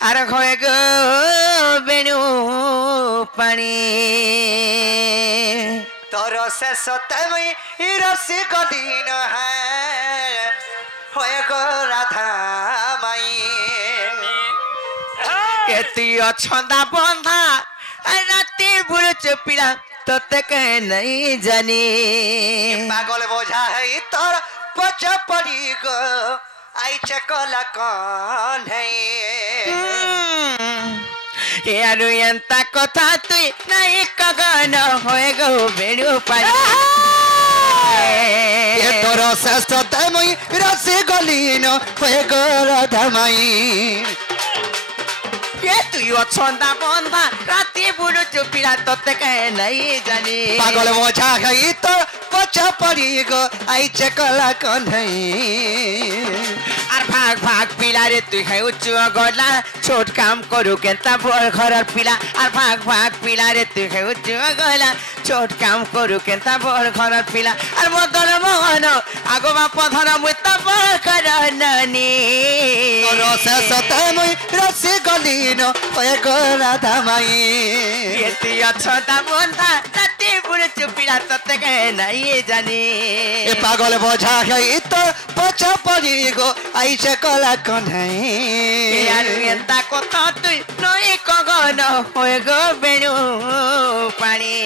আর হয়ে গো বেণু পানি তোর শেষ তুমি রসি গদিন হয়ে গো রাধা মাই তুই অছন্দা বন্ধা রাতে বুড়ো পিলা তোতে কে নাই জানি পাগল বোঝা হই তোর পচ পড়ি গো আইছে কলা কন আর এন্তা কথা তুই নাই কগন হয়ে গো বেড়ু পানি তোর শেষ তুমি রসি গলিন হয়ে গো রাধা মাই তুই অছন্দা বন্ধা রাতে বুড়ো চুপিরা তোতে কে নাই জানি পাগল বোঝা হই তোর পচ পড়ি গো আইছে কলা কন আর ভাগ ভাগ পিলা রে তুই খাই উচ্চ গলা ছোট কাম করু কেনতা বড় ঘরের পিলা আর ভাগ ভাগ পিলা রে তুই খাই উচ্চ গলা ছোট কাম করু কেনতা বড় ঘরের পিলা আর মদন মোহন আগো বাপ ধরা মুই তা বড় ঘর নানি শেষ তুমি রসি গলিন হয়ে গো রাধা মাই তুই অছতা বন্ধা রাতে বুড়ো চুপিলা তোতে কে নাই জানি এ পাগল বোঝা হই তো পচ পড়ি গো আইছে কলা কন্হাই আর এন্তা কথা তুই নই কগন হয়ে গো বেণু পানি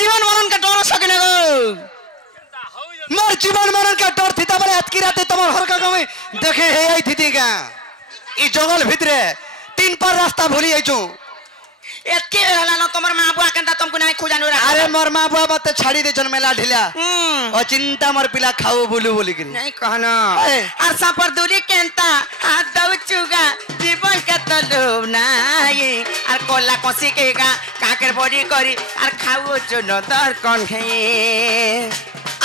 জীবন মরণ কা ডর সকে না গো मोर जीवन मरण का डर थी तबले अतकी राते तमर हर का गमे देखे हे आई थी का ई जंगल भितरे 3 पर रास्ता भूली आइछु एतके हला न तमर मां बुआ केनता तुमको नाही खोजानो रा अरे मोर मां बुआ मत छाड़ी दे जन्मेला ढिला ओ चिंता मोर पिला खाओ बोलू बोली करी नहीं कहना और सापर दूरी केनता हाथ दउ चुगा जीवन का तलो नाई और कोला कोसी केगा काकर बॉडी करी और खाओ जो नदर कोन खई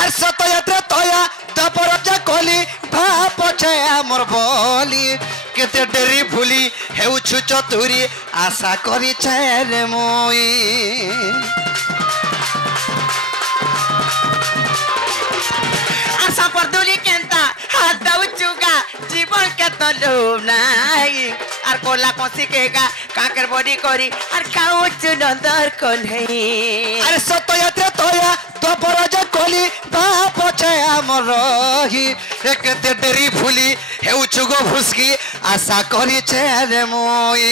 আর সতয়াত্রা তয়া দপরজা কলি ভাপ ছয়া মোর বলি কেতে ডেরি ভুলি হেউছু চতুরি আশা করি ছেরে মই আর সাপর দুলি কেনতা হাত দাউ চুগা জীবন কে তলো নাই আর কোলা কসি কেগা কাকের বডি করি আর খাউছু নন্দর কোন হেই আরে সতয়াত্রা তয়া দপরজা কলি ভাপ ছয়া মোর রহি কেতে ডেরি ভুলি হেউছু গো ফুসকি আশা করি ছেরে মই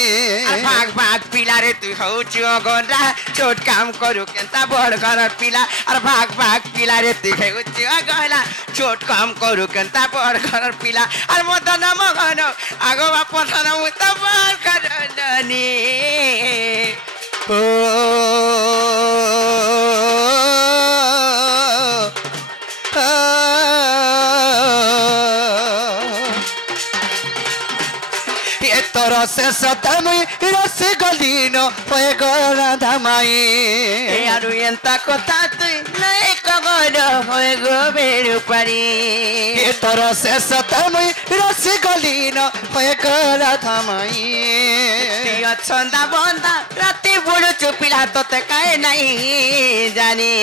আর ভাগ ভাগ পিলা রে তুই হউছু গন্ডা ছোট কাম করু কেনতা বড় ঘর পিলা আর ভাগ ভাগ পিলা রে তুই হউছু গলা ছোট কাম করু কেনতা বড় ঘর পিলা আর মদন মগন আগো বাপ ধন মুতা বড় ঘর নানি ও তোর শেষ তুমি রসি গলিন হয়ে গো রাধা মাই আর এন্তা কথা তুই নাই কগন হয়ে গো বেড়ু পারি তোর শেষ তুমি রসি গলিন হয়ে গো রাধা মাই ছন্দা বন্ধা রাতে বুড়ো চুপিলা তোতে কায় নাই জানি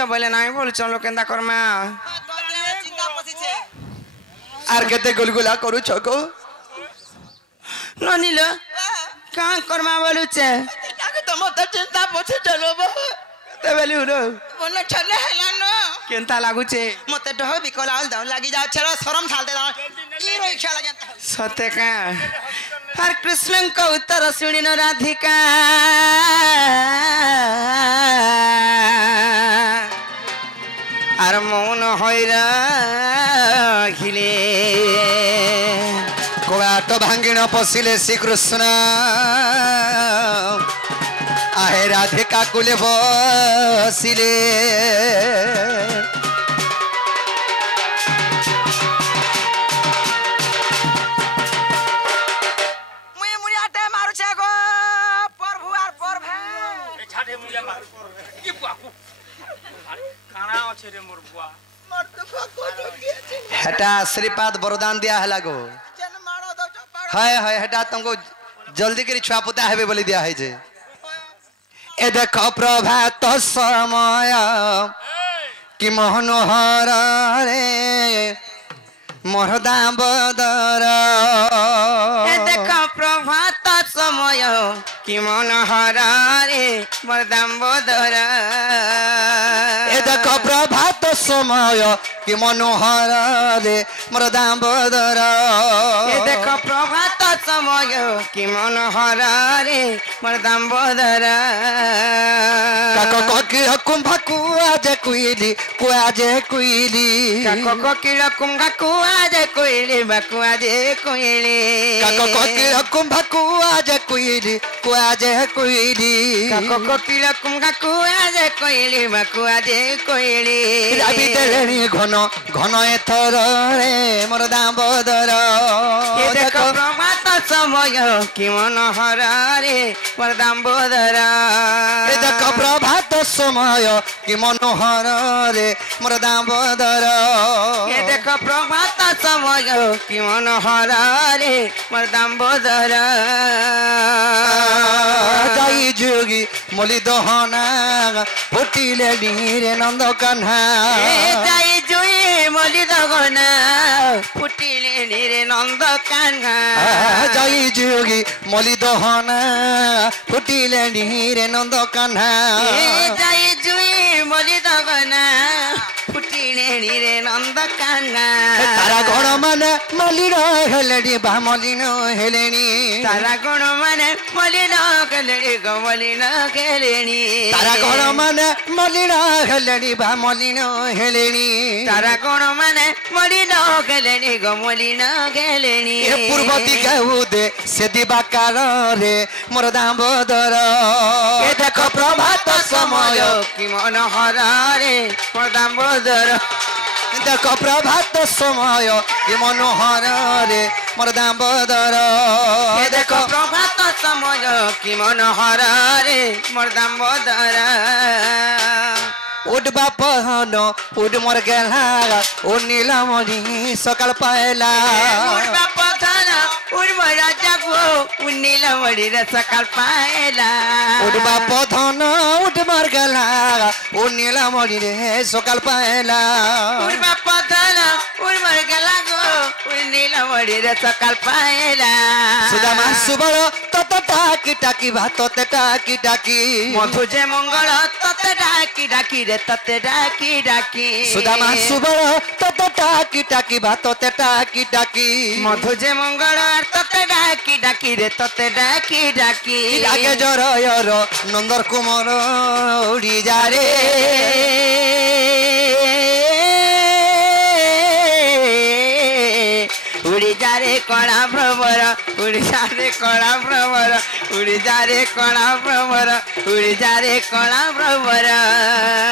जा बोले नहीं बोल चलो केंदा करमा আর কেতে গুলগুলা করু ছকো ननिल कहाँ करमा बोलू छे तो मत चिंता पछे चलो बा ते बेली उरो बोले चले हैला न केंता लागू छे मते डह बिकलाल द लागी जा छरा शरम छाल दे ई रो इच्छा लगे सत्य का हर कृष्ण को उत्तर सुनी न राधिका আর মৌন হইরা ঘিলে কোয়াট ভাঙ্গিণ পশিলে শ্রীকৃষ্ণ আহে রাধিকা কুলে বসিলে মুই মুড়িয়াতে মারুছে গো প্রভু আর প্রভে ছাড়ে মুইয়া মার কি বাপু কানা আছে রে মোর বুয়া মোর দুঃখ কত গিয়েছে হেটা শ্রীপাদ বরদান দিয়া হেলা গো জেন মারো দ চপাড় হায় হায় হেটা তুমको জলদি করে ছুয়া পুতা হেবে বলি দিয়া হয়েছে এ দেখো প্রভাত সময় কি মনোহর রে মোর দামোদর এ দেখ প্রভাত সময় কি মনোহর রে মোর দামোদর এ দেখো প্রভাত সময় কি মনোহর রে মোর দামোদর এ দেখ প্রভাত সময় কি মনোহর রে মোর দামোদর কাক ককির কুম্ভা কুয়াজে কুইলি কুয়াজে কুইলি কাক ককির কুম্ভা কুয়াজে কুইলি বাকুয়াজে কুইলি কাক ককির কুম্ভা কুয়াজে কুইলি কুয়াজে কুইলি কাক ককির কুম্ভা কুয়াজে কুইলি বাকুয়াজে কুইলি রাবি দেলেনি ঘন ঘন এথর রে মোর দামোদর এ দেখ প্রভাত সময় কি মনোহর রে মোর দামোদর এ দেখ প্রভাত সময় কি মনোহর রে মোর দামোদর এ দেখ প্রভাত সময় কি মনোহর রে মোর দামোদর যাই যোগী মলি দহনা ফুটিলে নীরে নন্দ কান্হা এ যাই জুই মলি দগনা ফুটিলে নিরে নন্দ কান্হা যাই যোগী মলি দহনা ফুটিলে নীরে নন্দ কান্হা এ যাই জুই মলি দগনা ফুটিলে নিরে নন্দ কান্হা তারা গণ মানে মলিন হেলেনি বা মলিন হেলেনি তারা গুণ মানে মলিন গেলেনি গো মলিন গেলেনি তারা গণ মানে মলিন হেলেনি বা মলিন হেলেনি তারা গুণ মানে মলিন গেলেনি গো মলিন গেলেনি এ পূর্ব দিকে উদে সে দিবাকার রে মোর দামোদর এ দেখো প্রভাত সময় কি মনোহর রে মোর দামোদর দেখো প্রভাত সময় কি মনোহর রে মোর দামোদর এ দেখো প্রভাত সময় কি মনোহর রে মোর দামোদর উঠবা পহন উঠ মোর গেলা ও নীলমণি সকাল পায়লা উড়বা পথার উড়বা রাজা গো উন্নীল মরির সকাল পায়লা উঠবা পধন উঠ মোর গেলা ও নীলমণি রে সকাল পায়লা উড়বা পথার উড়বার গেলা গো উন্নীল মরির সকাল পায়লা সুদামা সুবল তত টাকি টাকি ভাততে টাকি টাকি মধু যে মঙ্গল ততে ডাকি ডাকি রে ততে ডাকি ডাকি সুদামা সুবল তত টাকি টাকি ভাততে টাকি টাকি মধু যে মঙ্গল ততে ডাকি ডাকি রে ততে ডাকি ডাকি আগে জরয়র নন্দর কুমর উড়ি যা রে উড়ি যা রে কড়া ভ্রমর উড়ি যা রে কড়া ভ্রমর উড়ি যা রে কড়া ভ্রমর উড়ি যা রে কড়া ভ্রমর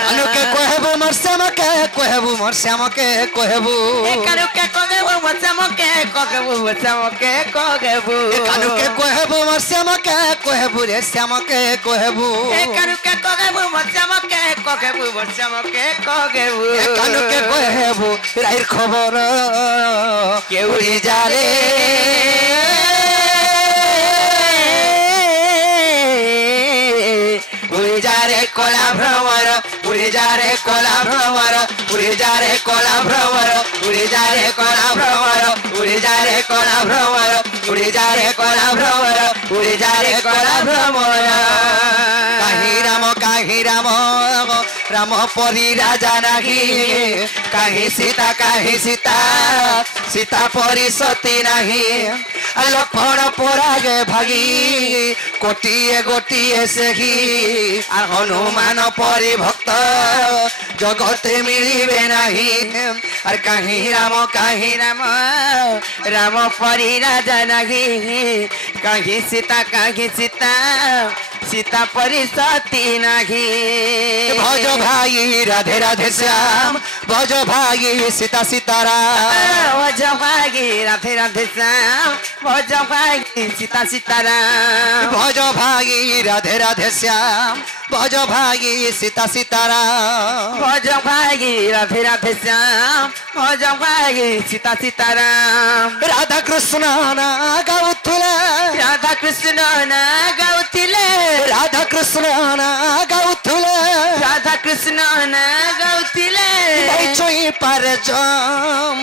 আনুকে কহেবু মোর শ্যামকে কহেবু মোর শ্যামকে কহেবু কানুকে কগেবু মোর শ্যামকে কগেবু মোর শ্যামকে কগেবু কানুকে কহেবু মোর শ্যামকে কহেবু রে শ্যামকে কহেবু কানুকে কগেবু মোর শ্যামকে কগেবু মোর শ্যামকে কগেবু কানুকে কহেবু রাইর খবর কে উড়ি যা রে উড়ি যা রে কলা ভ্রমর উড়ে যা রে কলা ভ্রমর উড়ে যা রে কলা ভ্রমর উড়ে যা রে কলা ভ্রমর উড়ে যা রে কলা ভ্রমর উড়ে যা রে কলা ভ্রমর উড়ে যা রে কলা ভ্রমর কাহি রাম রাম পরি রাজা নাহি কাহি সীতা সীতা পরি সতী নাহি লক্ষণ পরাগে ভাগি কোটিয়ে গোটিয়ে সেহি আর হনুমান পরি ভক্ত জগতে মিলিবে নাহি আর কাহি রাম রাম পরি রাজা নাহি কাহি সীতা সীতা পরি সতী নাহি ভজ ভাই রাধে রাধে শ্যাম ভজ ভাই সীতা সীতারাম ভজ ভাই রাধে রাধে শ্যাম ভজ ভাই সীতা সীতারাম ভজ ভাই রাধে রাধে শ্যাম ভজ ভাই সীতা সীতারাম ভজ ভাই রাধে রাধে শ্যাম ভজ ভাই সীতা সীতারাম রাধা কৃষ্ণ না গাউথিলে রাধা কৃষ্ণ না গাউথিলে রাধা কৃষ্ণ না গাউথিলে রাধা কৃষ্ণ না গাউথিলে চই পারে জম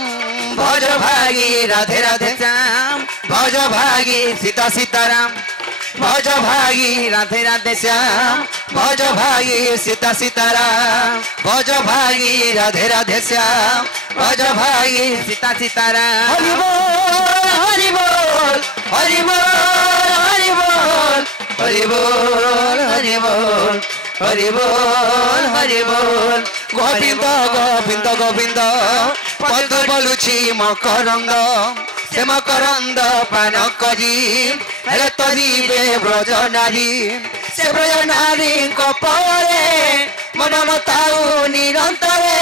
ভজ ভাই রাধে রাধে শ্যাম ভজ ভাই সীতা সীতারাম ভজ ভাই রাধে রাধে শ্যাম ভজ ভাই সীতা সীতারাম ভজ ভাই রাধে রাধে শ্যাম ভজ ভাই সীতা সীতারাম হরি বল হরি বল হরি বল হরি বল হরি বল হরি বল হরি বল গোবিন্দ গোবিন্দ গোবিন্দ পদ বলুছি মকরন্দ সে মকরন্দ পান করি হেলে তরিবে ব্রজ নারী সে ব্রজ নারী কপরে মন মতাউ নিরন্তরে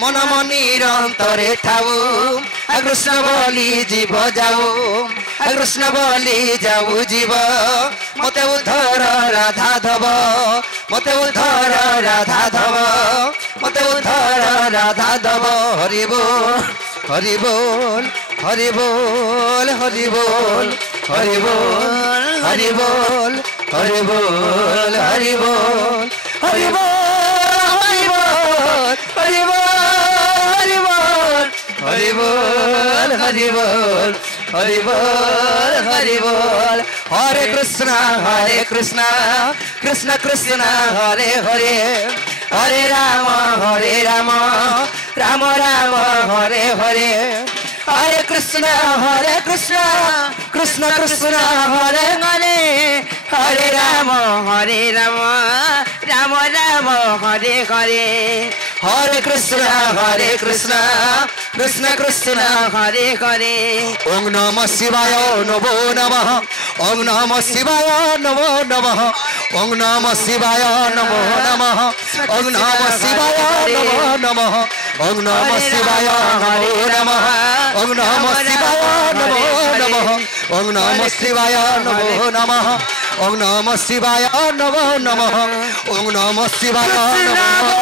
মন নিরন্তরে ঠাউ কৃষ্ণ বলি জীব যাও কৃষ্ণ বলি যাও জীব মতে উদ্ধর রাধা ধব মতে উদ্ধর রাধা ধব মতে উদ্ধর রাধা ধব হরি বল হরি বল হরি বল হরি বল হরি বল হরি বল হরি বল হরি বল হরি বল হরি বল হরি বল হরি বল হরি বল হরি বল হরে কৃষ্ণ কৃষ্ণ কৃষ্ণ হরে হরে হরে রাম রাম রাম হরে হরে হরে কৃষ্ণ কৃষ্ণ কৃষ্ণ হরে হরে হরে রাম রাম রাম হরে হরে হরে কৃষ্ণ কৃষ্ণ কৃষ্ণ হরে হরে ওম নমঃ শিবায় নমো নমঃ ওম নমঃ শিবায় নমো নমঃ ওম নমঃ শিবায় নমো নমঃ ওম নমঃ শিবায় নমো নমঃ ওম নমঃ শিবায় নমো নমঃ ওম নমঃ শিবায় নমো নমঃ ওম নমঃ শিবায় নমো নমঃ ওম নমঃ শিবায় নমো নমঃ ওম নমঃ শিবায় নমো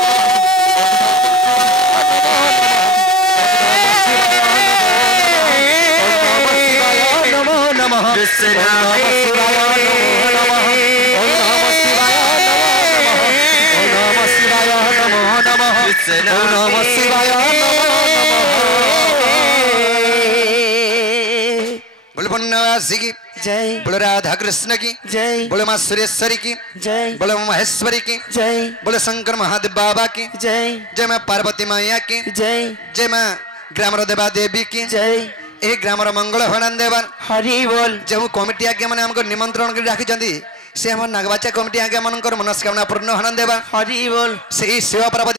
बोलो बनवासी की जय, बोलो राधा कृष्ण की जय, बोलो माँ सुरेश्वरी की जय, बोलो महेश्वरी की जय, बोलो शंकर महादेव बाबा की जय, जय माँ पार्वती मैया की जय, जय माँ ग्रामर देवा देवी की जय, ए ग्रामर मंगल हरण देवन हरि बोल। जो कमिटी आज्ञा मैंने हमको निमंत्रण कर राखी से हम नागबाचा कमिटी आज्ञा मन मनस्कामना पूर्ण हरण देवा हरि बोल। से शिव पार्वती